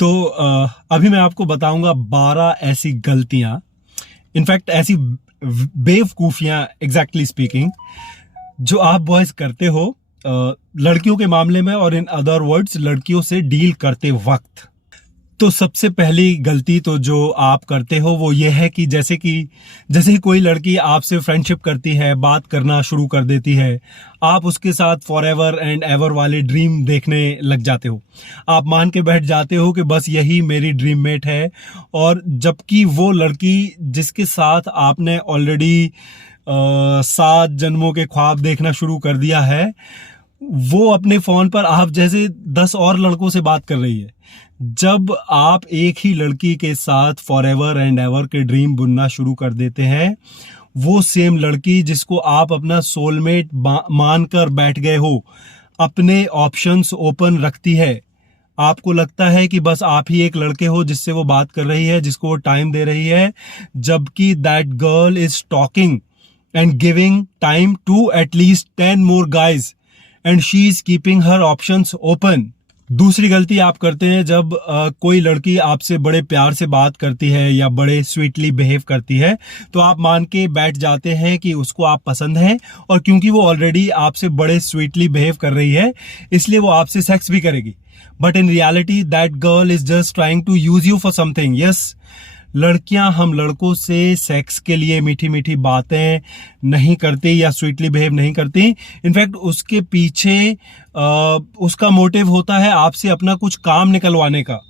तो अभी मैं आपको बताऊंगा 12 ऐसी गलतियां, इनफैक्ट ऐसी बेवकूफियां एग्जैक्टली स्पीकिंग, जो आप बॉयज करते हो लड़कियों के मामले में, और इन अदर वर्ड्स लड़कियों से डील करते वक्त। तो सबसे पहली गलती तो जो आप करते हो वो ये है कि जैसे ही कोई लड़की आपसे फ्रेंडशिप करती है, बात करना शुरू कर देती है, आप उसके साथ फॉर एवर एंड एवर वाले ड्रीम देखने लग जाते हो। आप मान के बैठ जाते हो कि बस यही मेरी ड्रीम मेट है, और जबकि वो लड़की जिसके साथ आपने ऑलरेडी 7 जन्मों के ख्वाब देखना शुरू कर दिया है, वो अपने फोन पर आप जैसे 10 और लड़कों से बात कर रही है। जब आप एक ही लड़की के साथ फॉर एवर एंड एवर के ड्रीम बुनना शुरू कर देते हैं, वो सेम लड़की जिसको आप अपना सोलमेट मानकर बैठ गए हो, अपने ऑप्शंस ओपन रखती है। आपको लगता है कि बस आप ही एक लड़के हो जिससे वो बात कर रही है, जिसको वो टाइम दे रही है, जबकि that girl is talking and giving time to at least 10 more guys, and she is keeping her options open. दूसरी गलती आप करते हैं जब कोई लड़की आपसे बड़े प्यार से बात करती है या बड़े स्वीटली बिहेव करती है, तो आप मान के बैठ जाते हैं कि उसको आप पसंद हैं, और क्योंकि वो ऑलरेडी आपसे बड़े स्वीटली बिहेव कर रही है, इसलिए वो आपसे सेक्स भी करेगी। But in reality that girl is just trying to use you for something. Yes, लड़कियां हम लड़कों से सेक्स के लिए मीठी मीठी बातें नहीं करती या स्वीटली बिहेव नहीं करती। इनफैक्ट उसके पीछे उसका मोटिव होता है आपसे अपना कुछ काम निकलवाने का।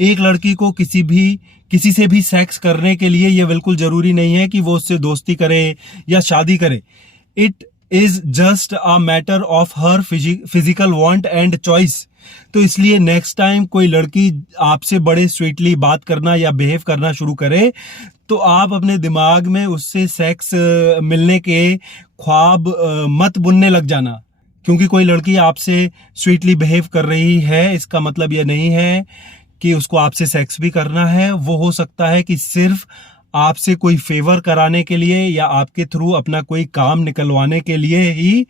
एक लड़की को किसी से भी सेक्स करने के लिए यह बिल्कुल जरूरी नहीं है कि वो उससे दोस्ती करे या शादी करे। It is just a matter of her physical want and choice. तो इसलिए नेक्स्ट टाइम कोई लड़की आपसे बड़े स्वीटली बात करना या बिहेव करना शुरू करे, तो आप अपने दिमाग में उससे सेक्स मिलने के ख्वाब मत बुनने लग जाना। क्योंकि कोई लड़की आपसे स्वीटली बिहेव कर रही है, इसका मतलब यह नहीं है कि उसको आपसे सेक्स भी करना है। वो हो सकता है कि सिर्फ आपसे कोई फेवर कराने के लिए या आपके थ्रू अपना कोई काम निकलवाने के लिए ही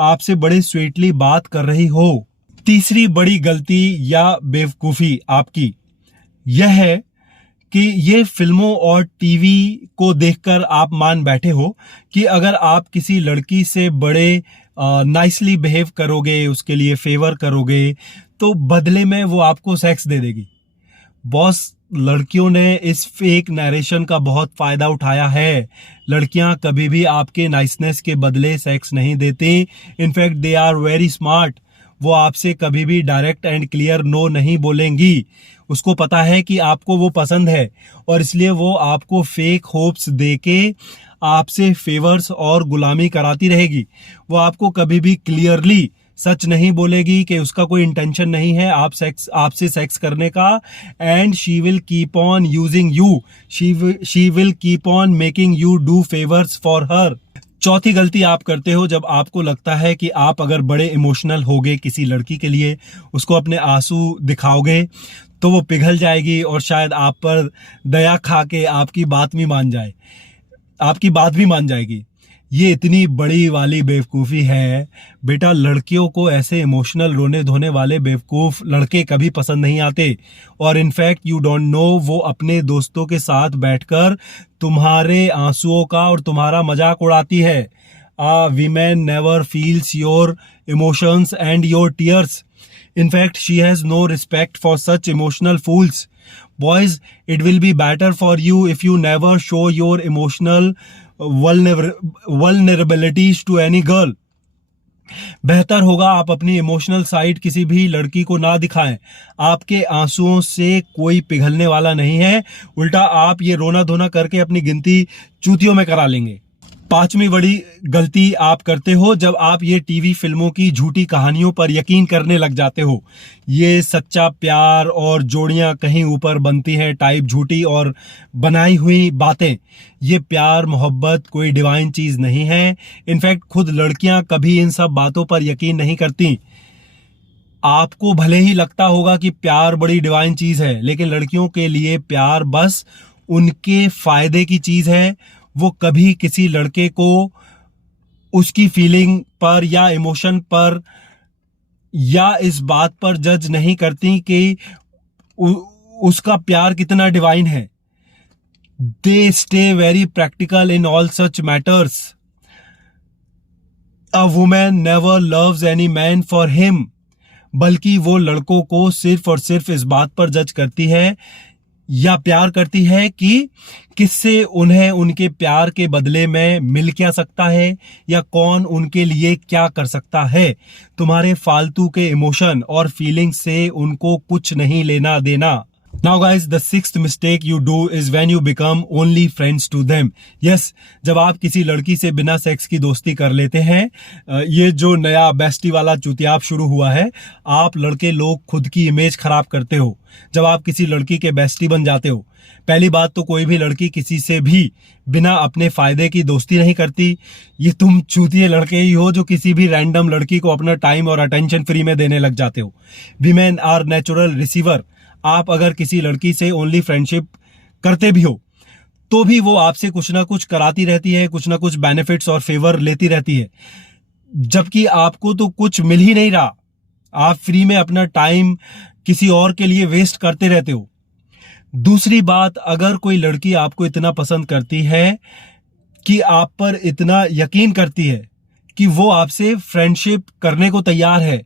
आपसे बड़े स्वीटली बात कर रही हो। तीसरी बड़ी गलती या बेवकूफी आपकी यह है कि ये फिल्मों और टीवी को देखकर आप मान बैठे हो कि अगर आप किसी लड़की से बड़े नाइसली बिहेव करोगे, उसके लिए फेवर करोगे, तो बदले में वो आपको सेक्स दे देगी। बॉस, लड़कियों ने इस फेक नरेशन का बहुत फायदा उठाया है। लड़कियां कभी भी आपके नाइसनेस के बदले सेक्स नहीं देती। In fact they are very smart. वो आपसे कभी भी डायरेक्ट एंड क्लियर नो नहीं बोलेंगी। उसको पता है कि आपको वो पसंद है, और इसलिए वो आपको फेक होप्स देके आपसे फेवर्स और गुलामी कराती रहेगी। वो आपको कभी भी क्लियरली सच नहीं बोलेगी कि उसका कोई इंटेंशन नहीं है आपसे सेक्स करने का, and she will keep on using you, she will keep on making you do favours for her. चौथी गलती आप करते हो जब आपको लगता है कि आप अगर बड़े इमोशनल होगे किसी लड़की के लिए, उसको अपने आंसू दिखाओगे, तो वो पिघल जाएगी और शायद आप पर दया खा के आपकी बात भी मान जाएगी। ये इतनी बड़ी वाली बेवकूफ़ी है बेटा। लड़कियों को ऐसे इमोशनल रोने धोने वाले बेवकूफ़ लड़के कभी पसंद नहीं आते, और इनफैक्ट यू डोंट नो, वो अपने दोस्तों के साथ बैठकर तुम्हारे आंसुओं का और तुम्हारा मजाक उड़ाती है। Women never feels your emotions and your tears. In fact she has no respect for such emotional fools. Boys, it will be better for you if you never show your emotional vulnerabilities to any girl. बेहतर होगा आप अपनी emotional side किसी भी लड़की को ना दिखाएं। आपके आंसुओं से कोई पिघलने वाला नहीं है, उल्टा आप ये रोना धोना करके अपनी गिनती चूतियों में करा लेंगे। पांचवी बड़ी गलती आप करते हो जब आप ये टीवी फिल्मों की झूठी कहानियों पर यकीन करने लग जाते हो। ये सच्चा प्यार और जोड़ियां कहीं ऊपर बनती हैं टाइप झूठी और बनाई हुई बातें। ये प्यार मोहब्बत कोई डिवाइन चीज नहीं है। इनफैक्ट खुद लड़कियां कभी इन सब बातों पर यकीन नहीं करती। आपको भले ही लगता होगा कि प्यार बड़ी डिवाइन चीज है, लेकिन लड़कियों के लिए प्यार बस उनके फायदे की चीज है। वो कभी किसी लड़के को उसकी फीलिंग पर या इमोशन पर या इस बात पर जज नहीं करती कि उसका प्यार कितना डिवाइन है। They stay very practical in all such matters. A women never loves any man for him, बल्कि वो लड़कों को सिर्फ और सिर्फ इस बात पर जज करती है या प्यार करती है कि किससे उन्हें उनके प्यार के बदले में मिल क्या सकता है या कौन उनके लिए क्या कर सकता है। तुम्हारे फालतू के इमोशन और फीलिंग से उनको कुछ नहीं लेना देना। Now guys, the sixth mistake you do is when you become only friends to them. Yes, जब आप किसी लड़की से बिना सेक्स की दोस्ती कर लेते हैं, ये जो नया बेस्टी वाला चुतियाब शुरू हुआ है, आप लड़के लोग खुद की इमेज खराब करते हो जब आप किसी लड़की के बेस्टी बन जाते हो। पहली बात तो कोई भी लड़की किसी से भी बिना अपने फायदे की दोस्ती नहीं करती। ये तुम चूतिए लड़के ही हो जो किसी भी रैंडम लड़की को अपना टाइम और अटेंशन फ्री में देने लग जाते हो। Women are natural receiver. आप अगर किसी लड़की से ओनली फ्रेंडशिप करते भी हो तो भी वो आपसे कुछ ना कुछ कराती रहती है, कुछ ना कुछ बेनिफिट्स और फेवर लेती रहती है, जबकि आपको तो कुछ मिल ही नहीं रहा। आप फ्री में अपना टाइम किसी और के लिए वेस्ट करते रहते हो। दूसरी बात, अगर कोई लड़की आपको इतना पसंद करती है कि आप पर इतना यकीन करती है कि वो आपसे फ्रेंडशिप करने को तैयार है,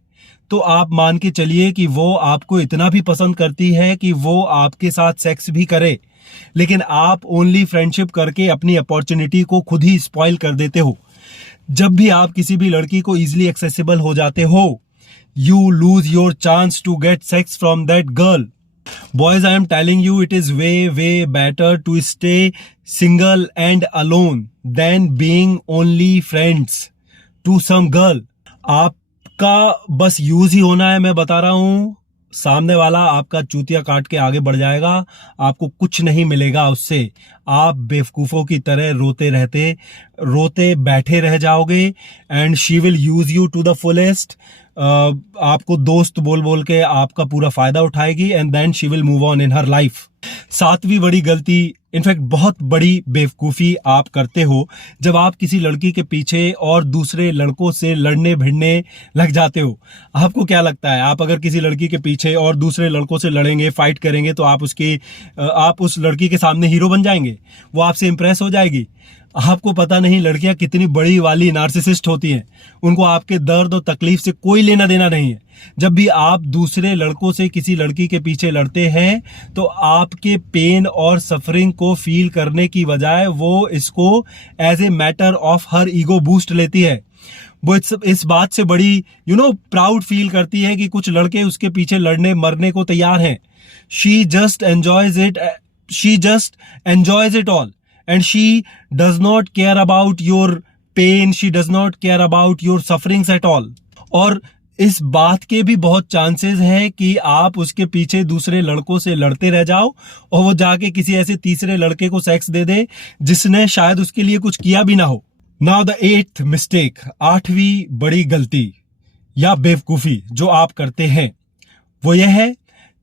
तो आप मान के चलिए कि वो आपको इतना भी पसंद करती है कि वो आपके साथ सेक्स भी करे, लेकिन आप ओनली फ्रेंडशिप करके अपनी अपॉर्चुनिटी को खुद ही स्पॉइल कर देते हो। जब भी आप किसी भी लड़की को इजीली एक्सेसिबल हो जाते हो, you lose your chance to get sex from that girl. Boys, I am telling you, it is way better to stay single and alone than being only friends to some girl. आपका बस use ही होना है, मैं बता रहा हूं। सामने वाला आपका चूतिया काट के आगे बढ़ जाएगा, आपको कुछ नहीं मिलेगा उससे। आप बेवकूफों की तरह रोते बैठे रह जाओगे and she will use you to the fullest. आपको दोस्त बोल बोल के आपका पूरा फायदा उठाएगी and then she will move on in her life. सातवीं बड़ी गलती, इनफैक्ट बहुत बड़ी बेवकूफी आप करते हो जब आप किसी लड़की के पीछे और दूसरे लड़कों से लड़ने भिड़ने लग जाते हो। आपको क्या लगता है, आप अगर किसी लड़की के पीछे और दूसरे लड़कों से लड़ेंगे, फाइट करेंगे, तो आप उस लड़की के सामने हीरो बन जाएंगे, वो आपसे इंप्रेस हो जाएगी। आपको पता नहीं लड़कियां कितनी बड़ी वाली नार्सिसिस्ट होती हैं। उनको आपके दर्द और तकलीफ से कोई लेना देना नहीं है। जब भी आप दूसरे लड़कों से किसी लड़की के पीछे लड़ते हैं तो आपके पेन और सफरिंग को फील करने की बजाय वो इसको as a matter of her ego boost लेती है। वो इस बात से बड़ी प्राउड फील करती है कि कुछ लड़के उसके पीछे लड़ने मरने को तैयार हैं। She just enjoys it all and she does not care about your pain, she does not care about your sufferings at all। और इस बात के भी बहुत चांसेस हैं कि आप उसके पीछे दूसरे लड़कों से लड़ते रह जाओ और वो जाके किसी ऐसे तीसरे लड़के को सेक्स दे दे जिसने शायद उसके लिए कुछ किया भी ना हो। नाउ द 8th मिस्टेक, 8वीं बड़ी गलती या बेवकूफी जो आप करते हैं वो यह है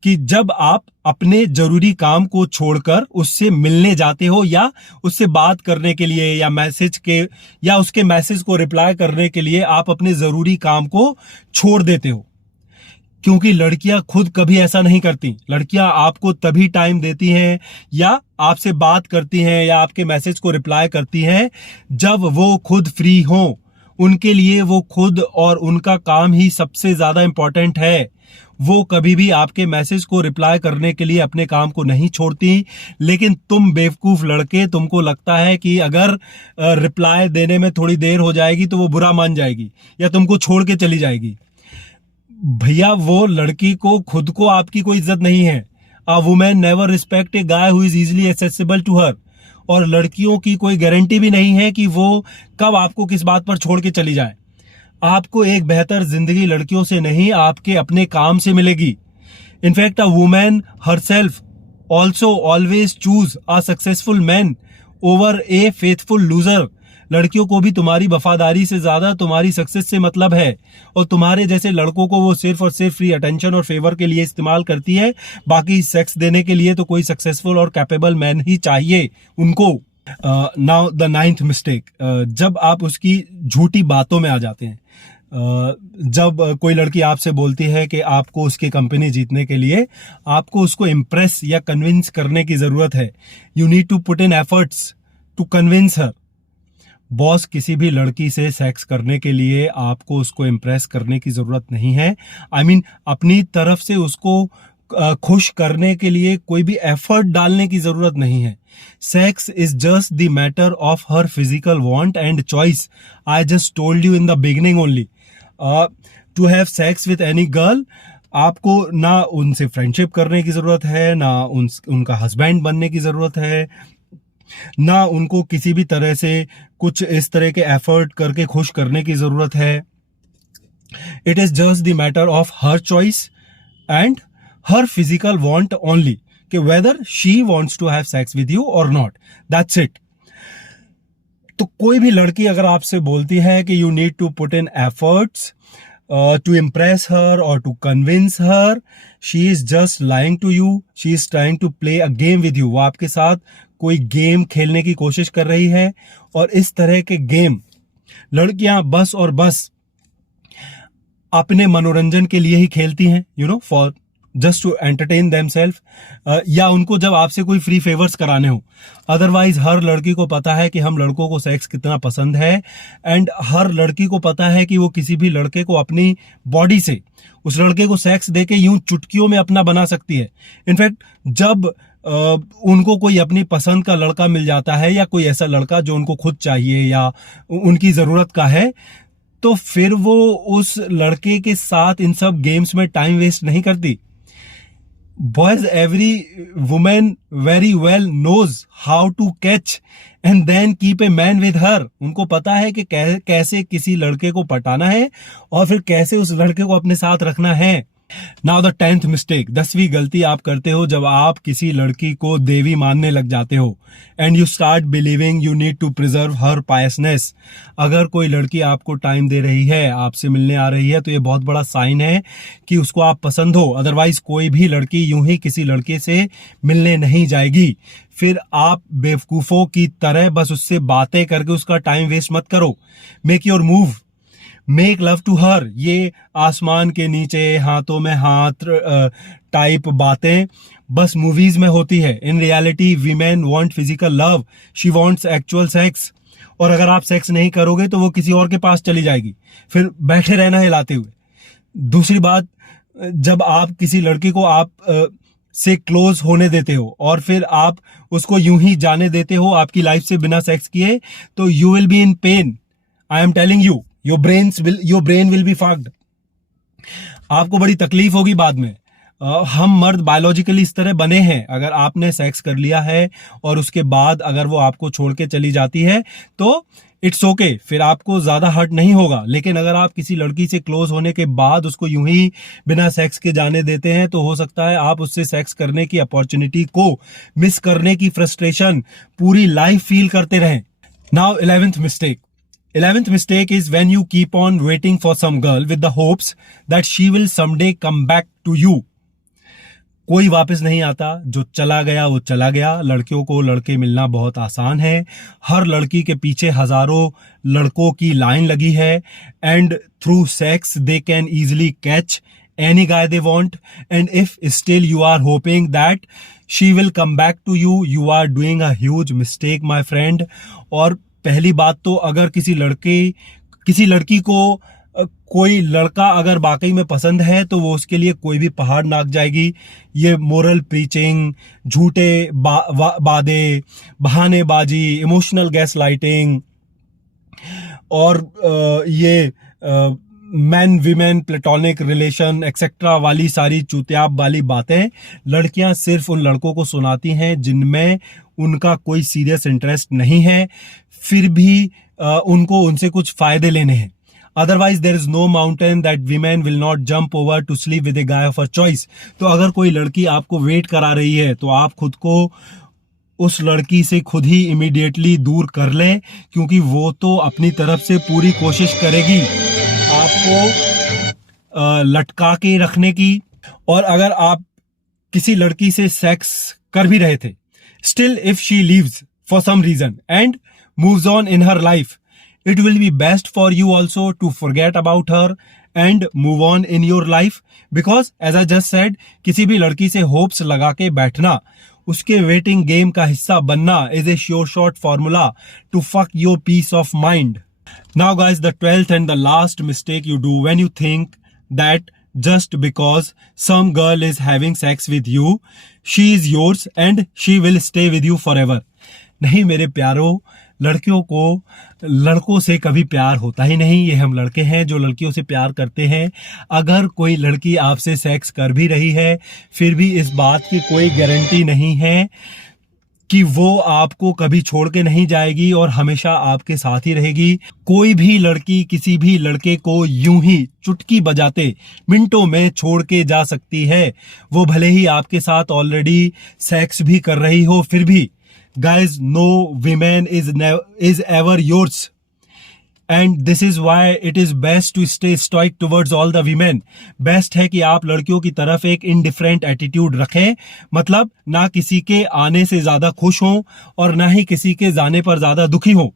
कि जब आप अपने जरूरी काम को छोड़कर उससे मिलने जाते हो या उससे बात करने के लिए या उसके मैसेज को रिप्लाई करने के लिए आप अपने जरूरी काम को छोड़ देते हो। क्योंकि लड़कियां खुद कभी ऐसा नहीं करती। लड़कियां आपको तभी टाइम देती हैं या आपसे बात करती हैं या आपके मैसेज को रिप्लाई करती हैं जब वो खुद फ्री हो। उनके लिए वो खुद और उनका काम ही सबसे ज्यादा इंपॉर्टेंट है। वो कभी भी आपके मैसेज को रिप्लाई करने के लिए अपने काम को नहीं छोड़ती। लेकिन तुम बेवकूफ लड़के, तुमको लगता है कि अगर रिप्लाई देने में थोड़ी देर हो जाएगी तो वो बुरा मान जाएगी या तुमको छोड़ के चली जाएगी। भैया, वो लड़की को खुद को आपकी कोई इज्जत नहीं है। A women never respect a guy who is easily accessible to her. और लड़कियों की कोई गारंटी भी नहीं है कि वो कब आपको किस बात पर छोड़ के चली जाए। आपको एक बेहतर जिंदगी लड़कियों से नहीं, आपके अपने काम से मिलेगी। In fact a women herself also always choose a successful man over A faithful loser. लड़कियों को भी तुम्हारी वफादारी से ज्यादा तुम्हारी सक्सेस से मतलब है और तुम्हारे जैसे लड़कों को वो सिर्फ और सिर्फ फ्री अटेंशन और फेवर के लिए इस्तेमाल करती है। बाकी सेक्स देने के लिए तो कोई सक्सेसफुल और कैपेबल मैन ही चाहिए उनको। नाउ द 9th मिस्टेक, जब आप उसकी झूठी बातों में आ जाते हैं। जब कोई लड़की आपसे बोलती है कि आपको उसकी कंपनी जीतने के लिए आपको उसको इम्प्रेस या कन्विंस करने की जरूरत है, you need to put in efforts to convince her. Boss, किसी भी लड़की से सेक्स करने के लिए आपको उसको इम्प्रेस करने की जरूरत नहीं है। आई मीन अपनी तरफ से उसको खुश करने के लिए कोई भी एफर्ट डालने की जरूरत नहीं है। Sex is just the matter of her physical want and choice. I just told you in the beginning only, to have sex with any girl, आपको ना उनसे फ्रेंडशिप करने की जरूरत है, ना उनका हस्बैंड बनने की जरूरत है, ना उनको किसी भी तरह से कुछ इस तरह के एफर्ट करके खुश करने की जरूरत है। It is just the matter of her choice and her physical want only, कि whether she wants to have sex with you और नॉट, दैट्स इट। तो कोई भी लड़की अगर आपसे बोलती है कि you need to put in efforts to impress her or to convince her, she is just lying to you, she is trying to play a game with you। वो आपके साथ कोई गेम खेलने की कोशिश कर रही है, और इस तरह के गेम लड़कियां बस और बस अपने मनोरंजन के लिए ही खेलती हैं, you know, for just to entertain themselves, या उनको जब आपसे कोई फ्री फेवर्स कराने हो। अदरवाइज हर लड़की को पता है कि हम लड़कों को सेक्स कितना पसंद है, एंड हर लड़की को पता है कि वो किसी भी लड़के को अपनी बॉडी से उस लड़के को सेक्स देके यूं चुटकियों में अपना बना सकती है। इनफैक्ट जब उनको कोई अपनी पसंद का लड़का मिल जाता है, या कोई ऐसा लड़का जो उनको खुद चाहिए या उनकी जरूरत का है, तो फिर वो उस लड़के के साथ इन सब गेम्स में टाइम वेस्ट नहीं करती। Boys, every woman very well knows how to catch and then keep a man with her। उनको पता है कि कैसे किसी लड़के को पटाना है और फिर कैसे उस लड़के को अपने साथ रखना है। नाउ द 10th मिस्टेक, 10वीं गलती आप करते हो जब आप किसी लड़की को देवी मानने लग जाते हो, and you start believing you need to preserve her piousness. अगर कोई लड़की आपको टाइम दे रही है, आपसे मिलने आ रही है, तो ये बहुत बड़ा साइन है कि उसको आप पसंद हो। अदरवाइज कोई भी लड़की यूं ही किसी लड़के से मिलने नहीं जाएगी। फिर आप बेवकूफों की तरह बस उससे बातें करके उसका टाइम वेस्ट मत करो। Make your move, make love to her. ये आसमान के नीचे हाथों में हाथ टाइप बातें बस मूवीज में होती है। In reality women want physical love, she wants actual sex. और अगर आप सेक्स नहीं करोगे तो वो किसी और के पास चली जाएगी, फिर बैठे रहना हिलाते हुए। दूसरी बात, जब आप किसी लड़की को आप से क्लोज होने देते हो और फिर आप उसको यूं ही जाने देते हो आपकी लाइफ से बिना सेक्स किए, तो you will be in pen. I am telling you, your brain will be fucked. आपको बड़ी तकलीफ होगी बाद में। हम मर्द बायोलॉजिकली इस तरह बने हैं, अगर आपने सेक्स कर लिया है और उसके बाद अगर वो आपको छोड़ के चली जाती है तो इट्स ओके, फिर आपको ज्यादा हर्ट नहीं होगा। लेकिन अगर आप किसी लड़की से क्लोज होने के बाद उसको यूं ही बिना सेक्स के जाने देते हैं, तो हो सकता है आप उससे सेक्स करने की अपॉर्चुनिटी को मिस करने की फ्रस्ट्रेशन पूरी लाइफ फील करते रहें। Now 11th mistake. 11th mistake is when you keep on waiting for some girl with the hopes that she will someday come back to you। कोई वापस नहीं आता, जो चला गया वो चला गया। लड़कियों को लड़के मिलना बहुत आसान है। हर लड़की के पीछे हजारों लड़कों की लाइन लगी है, and through sex they can easily catch any guy they want, and if still you are hoping that she will come back to you, you are doing a huge mistake my friend। और पहली बात तो, अगर किसी लड़की को कोई लड़का अगर वाकई में पसंद है तो वो उसके लिए कोई भी पहाड़ नाप जाएगी। ये मोरल प्रीचिंग, झूठे वादे, बहानेबाजी, इमोशनल गैस लाइटिंग और ये man women platonic relation etcetera वाली सारी चूतियाब वाली बातें लड़कियां सिर्फ उन लड़कों को सुनाती हैं जिनमें उनका कोई सीरियस इंटरेस्ट नहीं है, फिर भी उनको उनसे कुछ फायदे लेने हैं। Otherwise there is no mountain that women will not jump over to sleep with a guy of her choice. तो अगर कोई लड़की आपको वेट करा रही है तो आप खुद को उस लड़की से खुद ही इमीडिएटली दूर कर लें, क्योंकि वो तो अपनी तरफ से पूरी कोशिश करेगी आपको लटका के रखने की। और अगर आप किसी लड़की से सेक्स कर भी रहे थे, still if she leaves for some reason and moves on in her life, it will be best for you also to forget about her and move on in your life, because as I just said, किसी भी लड़की से hopes लगा के बैठना, उसके waiting game का हिस्सा बनना is a sure shot formula to fuck your peace of mind. Now guys, the 12th and the last mistake you do when you think that just because some girl is having sex with you, she is yours and she will stay with you forever. नहीं मेरे प्यारों, लड़कियों को लड़कों से कभी प्यार होता ही नहीं। ये हम लड़के हैं जो लड़कियों से प्यार करते हैं। अगर कोई लड़की आपसे सेक्स कर भी रही है, फिर भी इस बात की कोई गारंटी नहीं है कि वो आपको कभी छोड़ के नहीं जाएगी और हमेशा आपके साथ ही रहेगी। कोई भी लड़की किसी भी लड़के को यूं ही चुटकी बजाते मिनटों में छोड़ के जा सकती है, वो भले ही आपके साथ ऑलरेडी सेक्स भी कर रही हो। फिर भी guys, no woman is ever yours, and this is why it is best to stay stoic towards all the women. Best है कि आप लड़कियों की तरफ एक इंडिफरेंट एटीट्यूड रखें, मतलब ना किसी के आने से ज्यादा खुश हो और ना ही किसी के जाने पर ज्यादा दुखी हो।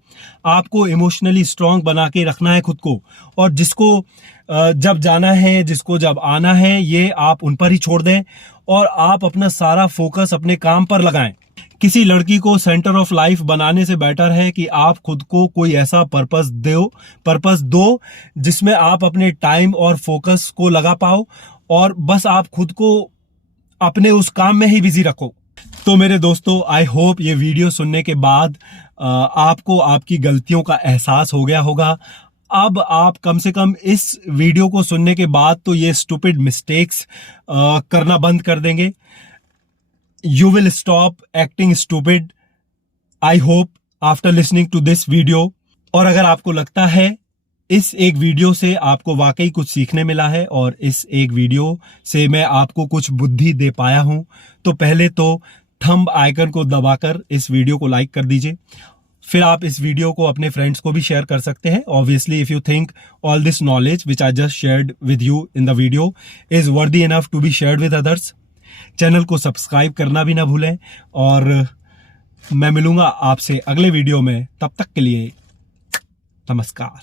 आपको इमोशनली स्ट्रांग बना के रखना है खुद को, और जिसको जब जाना है, जिसको जब आना है, ये आप उन पर ही छोड़ दें और आप अपना सारा फोकस अपने काम पर लगाएं। किसी लड़की को सेंटर ऑफ लाइफ बनाने से बेटर है कि आप खुद को कोई ऐसा पर्पस दो जिसमें आप अपने टाइम और फोकस को लगा पाओ, और बस आप खुद को अपने उस काम में ही बिजी रखो। तो मेरे दोस्तों, आई होप ये वीडियो सुनने के बाद आपको आपकी गलतियों का एहसास हो गया होगा। अब आप कम से कम इस वीडियो को सुनने के बाद तो ये स्टूपिड मिस्टेक्स करना बंद कर देंगे। You will stop acting stupid, I hope, after listening to this video. और अगर आपको लगता है इस एक वीडियो से आपको वाकई कुछ सीखने मिला है और इस एक वीडियो से मैं आपको कुछ बुद्धि दे पाया हूं, तो पहले तो थंब आइकन को दबाकर इस वीडियो को लाइक कर दीजिए। फिर आप इस वीडियो को अपने फ्रेंड्स को भी शेयर कर सकते हैं। Obviously if you think all this knowledge which I just shared with you in the video is worthy enough to be shared with others. Channel को सब्सक्राइब करना भी ना भूलें, और मैं मिलूंगा आपसे अगले वीडियो में। तब तक के लिए नमस्कार।